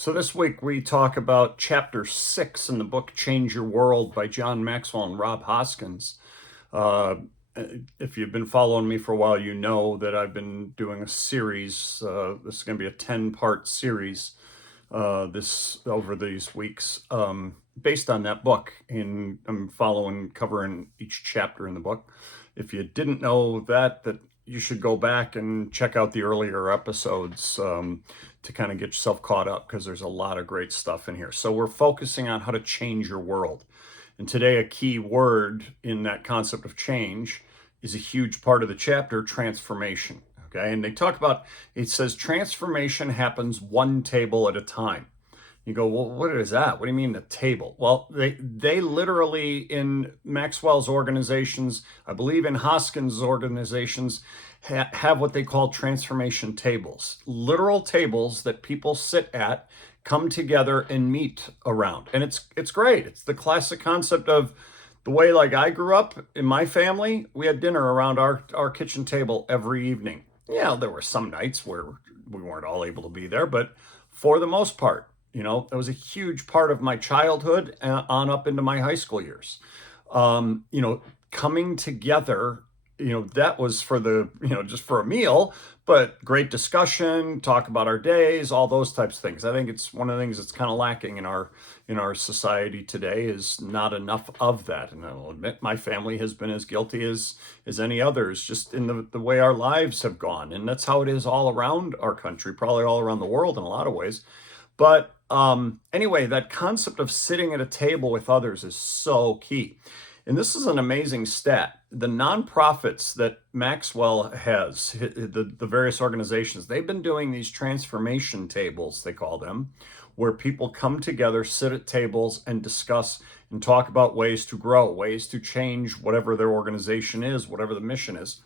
So this week we talk about chapter 6 in the book Change Your World by John Maxwell and Rob Hoskins. Uh, if you've been following me for a while, you know that I've been doing a series. This is going to be a 10-part series this over these weeks based on that book. And I'm covering each chapter in the book. If you didn't know that you should go back and check out the earlier episodes to kind of get yourself caught up, because there's a lot of great stuff in here. So we're focusing on how to change your world. And today, a key word in that concept of change is a huge part of the chapter: transformation. Okay. And they talk about, it says transformation happens one table at a time. You go, well, what is that? What do you mean the table? Well, they literally, in Maxwell's organizations, I believe in Hoskins' organizations, have what they call transformation tables. Literal tables that people sit at, come together and meet around. And it's great. It's the classic concept of the way, like, I grew up in my family. We had dinner around our kitchen table every evening. Yeah, there were some nights where we weren't all able to be there, but for the most part, that was a huge part of my childhood on up into my high school years. Coming together, that was for just for a meal, but great discussion, talk about our days, all those types of things. I think it's one of the things that's kind of lacking in our society today, is not enough of that. And I'll admit, my family has been as guilty as any others, just in the way our lives have gone. And that's how it is all around our country, probably all around the world in a lot of ways. But anyway, that concept of sitting at a table with others is so key. And this is an amazing stat. The nonprofits that Maxwell has, the various organizations, they've been doing these transformation tables, they call them, where people come together, sit at tables, and discuss and talk about ways to grow, ways to change whatever their organization is, whatever the mission is.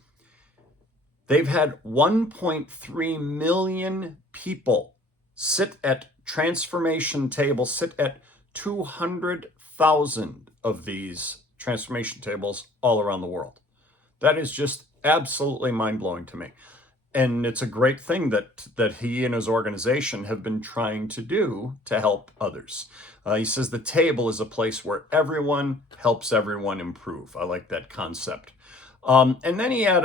They've had 1.3 million people sit at transformation tables, sit at 200,000 of these transformation tables all around the world. That is just absolutely mind-blowing to me. And it's a great thing that he and his organization have been trying to do to help others. He says the table is a place where everyone helps everyone improve. I like that concept. And then he had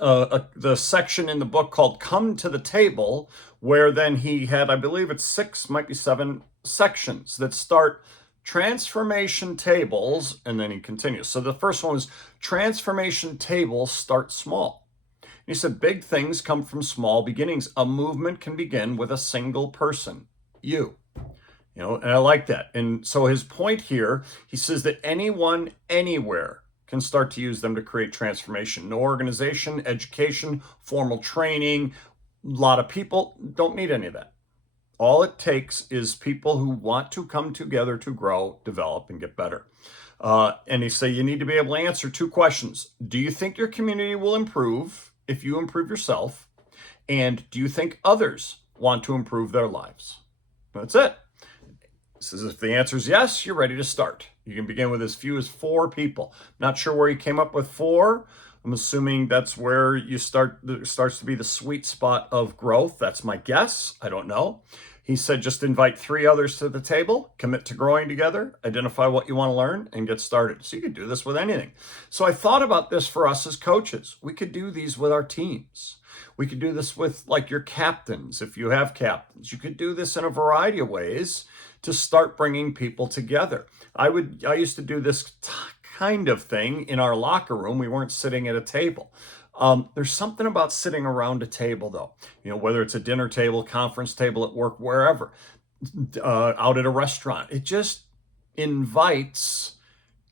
the section in the book called Come to the Table, where then he had, I believe it's 6, might be 7 sections that start transformation tables, and then he continues. So the first one is transformation tables start small. He said big things come from small beginnings. A movement can begin with a single person, you. And I like that. And so his point here, he says that anyone, anywhere, can start to use them to create transformation. No organization, education, formal training, a lot of people don't need any of that. All it takes is people who want to come together to grow, develop, and get better. And he say you need to be able to answer 2 questions. Do you think your community will improve if you improve yourself? And do you think others want to improve their lives? That's it. He says if the answer is yes, you're ready to start. You can begin with as few as 4 people. Not sure where he came up with 4. I'm assuming that's where you starts to be the sweet spot of growth. That's my guess. I don't know. He said just invite 3 others to the table, commit to growing together, identify what you want to learn, and get started. So you could do this with anything. So I thought about this for us as coaches. We could do these with our teams. We could do this with, like, your captains, if you have captains. You could do this in a variety of ways to start bringing people together. I used to do this kind of thing in our locker room. We weren't sitting at a table. There's something about sitting around a table, though, whether it's a dinner table, conference table at work, wherever, out at a restaurant. It just invites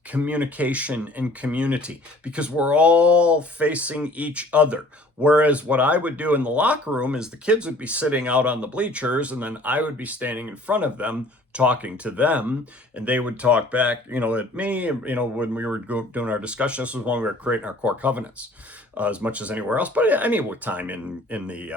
communication and community, because we're all facing each other. Whereas what I would do in the locker room is the kids would be sitting out on the bleachers, and then I would be standing in front of them talking to them, and they would talk back, at me, when we were doing our discussion. This was when we were creating our core covenants, as much as anywhere else, but any time in the,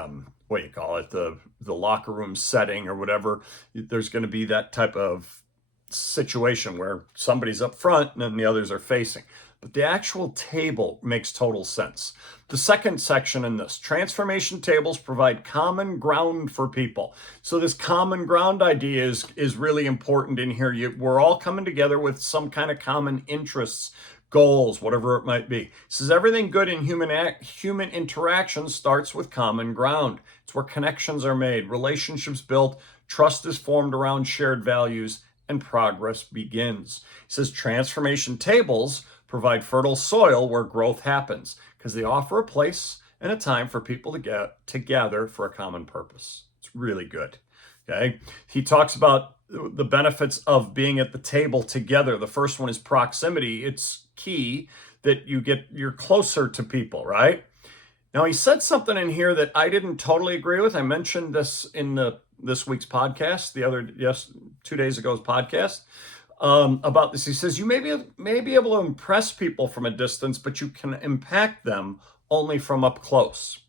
what do you call it, the locker room setting or whatever, there's going to be that type of situation where somebody's up front and then the others are facing. but the actual table makes total sense. The second section in this, transformation tables provide common ground for people. So this common ground idea is really important in here. We're all coming together with some kind of common interests, goals, whatever it might be. It says everything good in human interaction starts with common ground. It's where connections are made, relationships built, trust is formed around shared values, and progress begins. It says transformation tables provide fertile soil where growth happens because they offer a place and a time for people to get together for a common purpose. It's really good. Okay. He talks about the benefits of being at the table together. The first one is proximity. It's key that you're closer to people, right? Now, he said something in here that I didn't totally agree with. I mentioned this in this week's podcast, 2 days ago's podcast, about this. He says, you may be able to impress people from a distance, but you can impact them only from up close.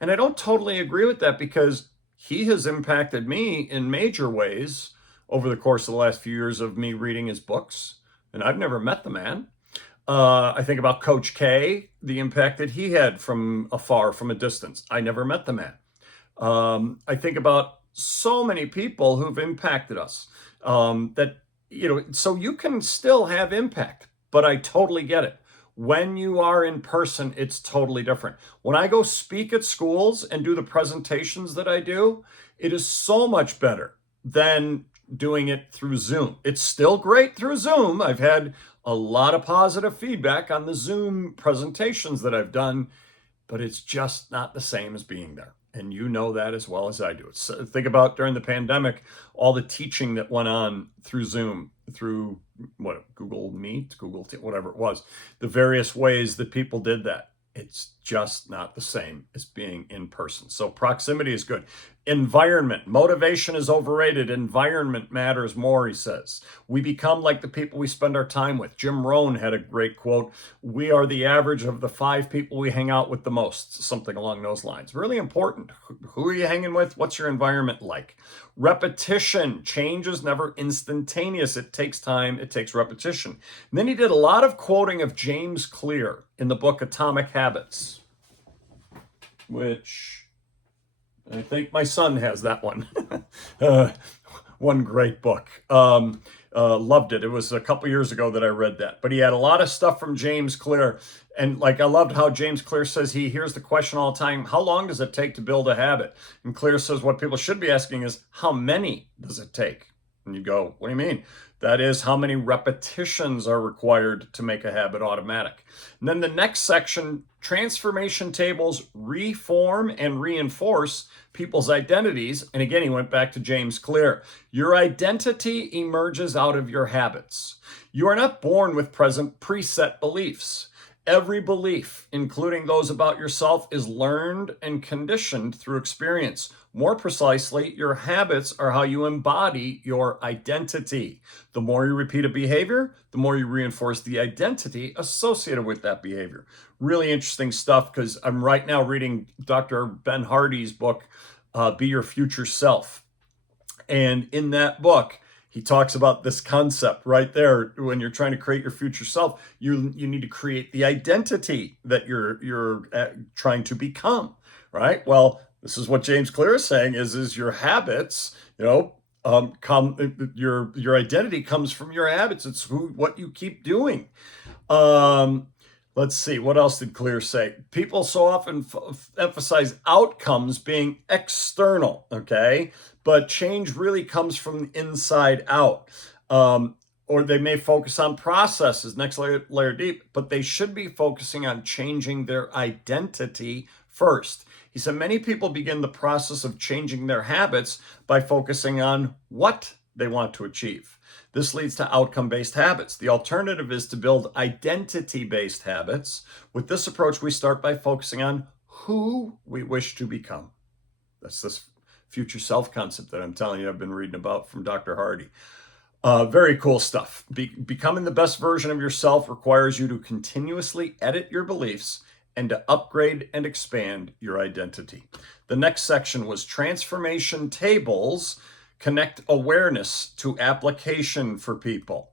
And I don't totally agree with that because he has impacted me in major ways over the course of the last few years of me reading his books. And I've never met the man. I think about Coach K, the impact that he had from afar, from a distance. I never met the man. I think about so many people who've impacted us so you can still have impact, but I totally get it. When you are in person, it's totally different. When I go speak at schools and do the presentations that I do, it is so much better than doing it through Zoom. It's still great through Zoom. I've had a lot of positive feedback on the Zoom presentations that I've done, but it's just not the same as being there. And you know that as well as I do. Think about during the pandemic, all the teaching that went on through Zoom, through Google Meet, whatever it was, the various ways that people did that. It's just not the same as being in person. So proximity is good. Environment. Motivation is overrated. Environment matters more, he says. We become like the people we spend our time with. Jim Rohn had a great quote. We are the average of the 5 people we hang out with the most. Something along those lines. Really important. Who are you hanging with? What's your environment like? Repetition. Change is never instantaneous. It takes time. It takes repetition. And then he did a lot of quoting of James Clear in the book Atomic Habits, which I think my son has that one. One great book. Loved it. It was a couple years ago that I read that. But he had a lot of stuff from James Clear. And I loved how James Clear says he hears the question all the time, how long does it take to build a habit? And Clear says what people should be asking is, how many does it take? And you go, what do you mean? That is, how many repetitions are required to make a habit automatic? And then the next section, transformation tables reform and reinforce people's identities. And again, he went back to James Clear. Your identity emerges out of your habits. You are not born with present preset beliefs. Every belief, including those about yourself, is learned and conditioned through experience. More precisely, your habits are how you embody your identity. The more you repeat a behavior, the more you reinforce the identity associated with that behavior. Really interesting stuff, because I'm right now reading Dr. Ben Hardy's book, Be Your Future Self. And in that book, he talks about this concept right there. When you're trying to create your future self, you need to create the identity that you're trying to become, right? Well, this is what James Clear is saying is your habits, come, your identity comes from your habits. It's what you keep doing. Let's see, what else did Clear say? People so often emphasize outcomes being external, okay? But change really comes from the inside out. Or they may focus on processes, next layer deep, but they should be focusing on changing their identity first. He said many people begin the process of changing their habits by focusing on what they want to achieve. This leads to outcome-based habits. The alternative is to build identity-based habits. With this approach, we start by focusing on who we wish to become. That's this future self concept that I'm telling you I've been reading about from Dr. Hardy. Very cool stuff. Becoming the best version of yourself requires you to continuously edit your beliefs and to upgrade and expand your identity. The next section was transformation tables connect awareness to application for people.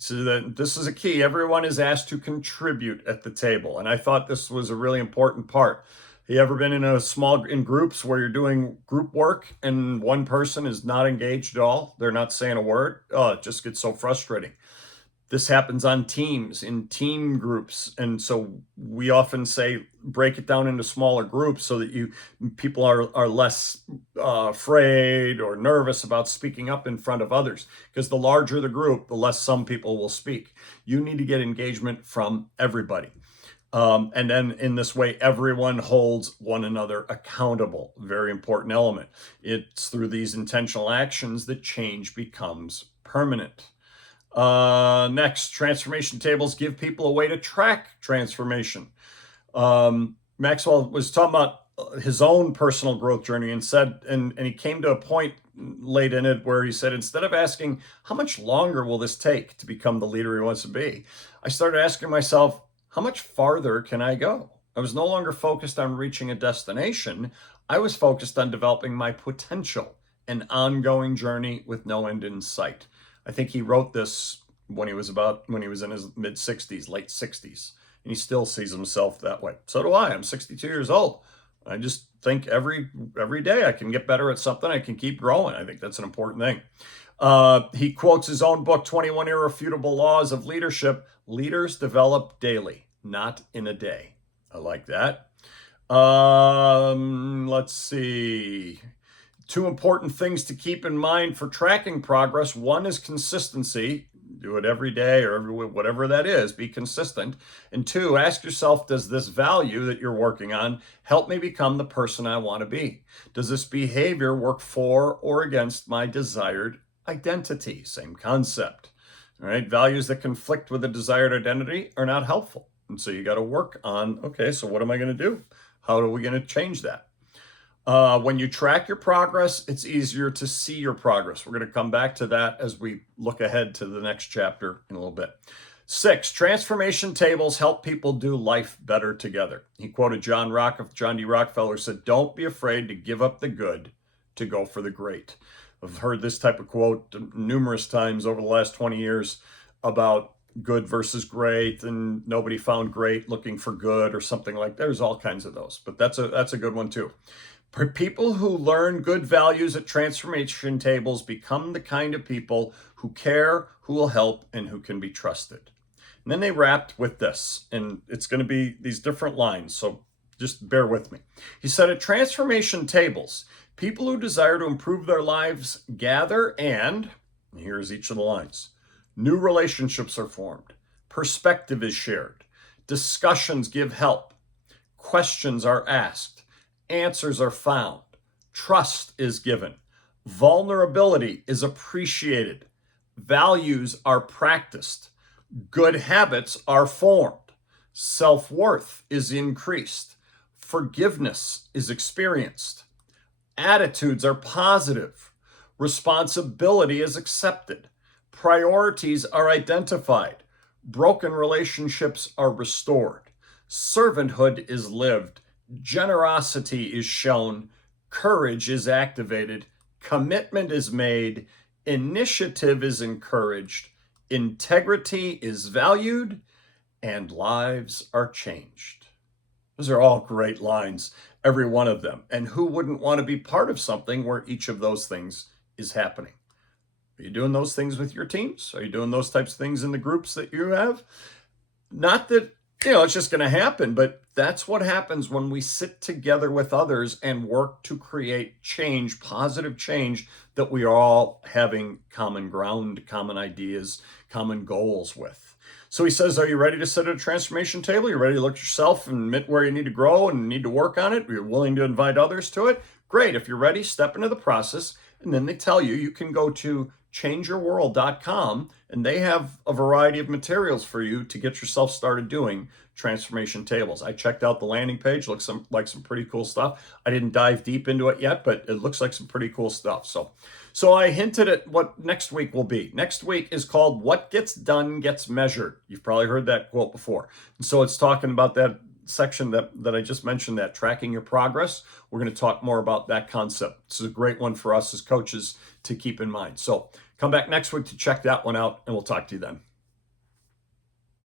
So that this is a key. Everyone is asked to contribute at the table. And I thought this was a really important part. You ever been in groups where you're doing group work and one person is not engaged at all? They're not saying a word. Oh, it just gets so frustrating. This happens on teams, in team groups. And so we often say break it down into smaller groups so that people are less afraid or nervous about speaking up in front of others, because the larger the group, the less some people will speak. You need to get engagement from everybody. And then in this way, everyone holds one another accountable. Very important element. It's through these intentional actions that change becomes permanent. Next, transformation tables give people a way to track transformation. Maxwell was talking about his own personal growth journey and said, and he came to a point late in it where he said, instead of asking, how much longer will this take to become the leader he wants to be? I started asking myself, how much farther can I go? I was no longer focused on reaching a destination. I was focused on developing my potential, an ongoing journey with no end in sight. I think he wrote this when he was in his mid 60s, late 60s, and he still sees himself that way. So do I. I'm 62 years old. I just think every day I can get better at something. I can keep growing. I think that's an important thing. He quotes his own book, 21 Irrefutable Laws of Leadership. Leaders develop daily, not in a day. I like that. Let's see. 2 important things to keep in mind for tracking progress. One is consistency. Do it every day or whatever that is. Be consistent. And 2, ask yourself, does this value that you're working on help me become the person I want to be? Does this behavior work for or against my desired identity? Same concept. All right. Values that conflict with a desired identity are not helpful. And so you got to work on, okay, so what am I going to do? How are we going to change that? When you track your progress, it's easier to see your progress. We're going to come back to that as we look ahead to the next chapter in a little bit. 6, transformation tables help people do life better together. He quoted John D. Rockefeller, said, don't be afraid to give up the good to go for the great. I've heard this type of quote numerous times over the last 20 years about good versus great, and nobody found great looking for good or something like that. There's all kinds of those, but that's a good one too. For people who learn good values at transformation tables become the kind of people who care, who will help, and who can be trusted. And then they wrapped with this, and it's going to be these different lines, so just bear with me. He said, at transformation tables, people who desire to improve their lives gather, and here's each of the lines. New relationships are formed. Perspective is shared. Discussions give help. Questions are asked. Answers are found. Trust is given. Vulnerability is appreciated. Values are practiced. Good habits are formed. Self-worth is increased. Forgiveness is experienced. Attitudes are positive. Responsibility is accepted. Priorities are identified. Broken relationships are restored. Servanthood is lived. Generosity is shown. Courage is activated. Commitment is made. Initiative is encouraged. Integrity is valued. And lives are changed. Those are all great lines, every one of them. And who wouldn't want to be part of something where each of those things is happening? Are you doing those things with your teams? Are you doing those types of things in the groups that you have? Not that, it's just going to happen, but that's what happens when we sit together with others and work to create change, positive change that we are all having common ground, common ideas, common goals with. So he says, are you ready to sit at a transformation table? You're ready to look at yourself and admit where you need to grow and need to work on it? You're willing to invite others to it? Great. If you're ready, step into the process. And then they tell you can go to changeyourworld.com, and they have a variety of materials for you to get yourself started doing transformation tables. I checked out the landing page, looks like some pretty cool stuff. I didn't dive deep into it yet, but it looks like some pretty cool stuff. So I hinted at what next week will be. Next week is called What Gets Done Gets Measured. You've probably heard that quote before. And so it's talking about that section that I just mentioned, that tracking your progress. We're going to talk more about that concept. This is a great one for us as coaches to keep in mind. So come back next week to check that one out, and we'll talk to you then.